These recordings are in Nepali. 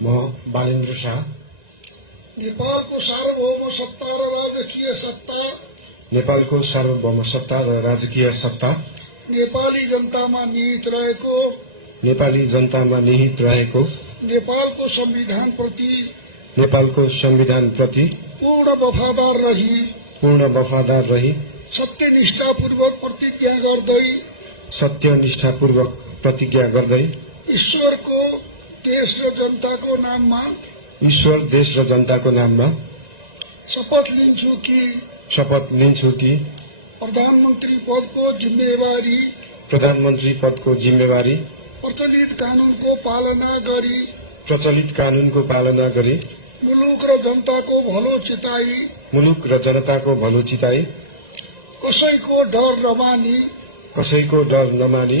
म बालेन्द्र शाह नेपालको सार्वभौम सत्ता र राजकीय सत्ता नेपालको सार्वभौम सत्ता र राजकीय सत्ता नेपाली जनतामा निहित रहेको नेपाली जनतामा निहित रहेको नेपालको संविधान प्रति पूर्ण वफादार रही सत्यनिष्ठापूर्वक प्रतिज्ञा गर्दै ईश्वर देश र जनताको नाममा शपथ लिन्छु कि प्रधानमन्त्री पदको जिम्मेवारी प्रचलित कानूनको पालना गरी मुलुक र जनताको भलो चिताई कसैको डर नमानी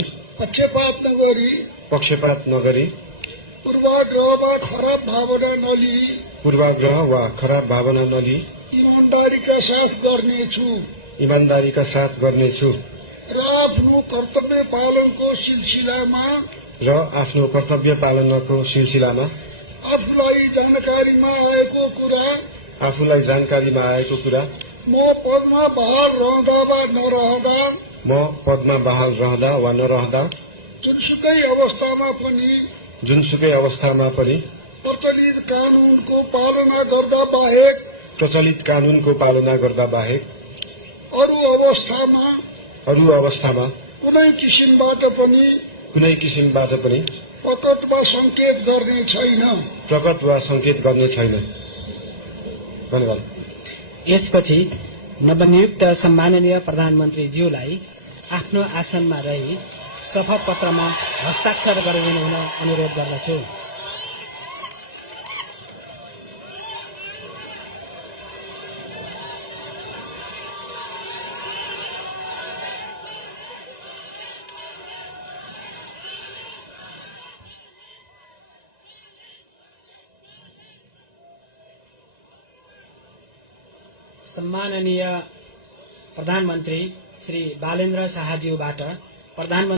पक्षपात नगरी पूर्वाग्रह वा खराब भावना नलिई ईमानदारीका साथ गर्नेछु र आफ्नो कर्तव्य पालनको सिलसिलामा आफूलाई जानकारीमा आएको कुरा म पदमा बहाल रहँदा वा नरहँदा जुनसुकै अवस्थामा पनि प्रचलित कानूनको पालना गर्दा बाहेक अरू अवस्थामा कुनै किसिमबाट पनि प्रकट वा संकेत गर्ने छैन। धन्यवाद। यसपछि नवनियुक्त सम्माननीय प्रधानमन्त्रीज्यूलाई आफ्नो आसनमा रही शपथ पत्रमा हस्ताक्षर गरिदिनु हुन अनुरोध गर्दछु। सम्माननीय प्रधानमन्त्री श्री बालेन्द्र शाहज्यूबाट प्रधानमन्त्री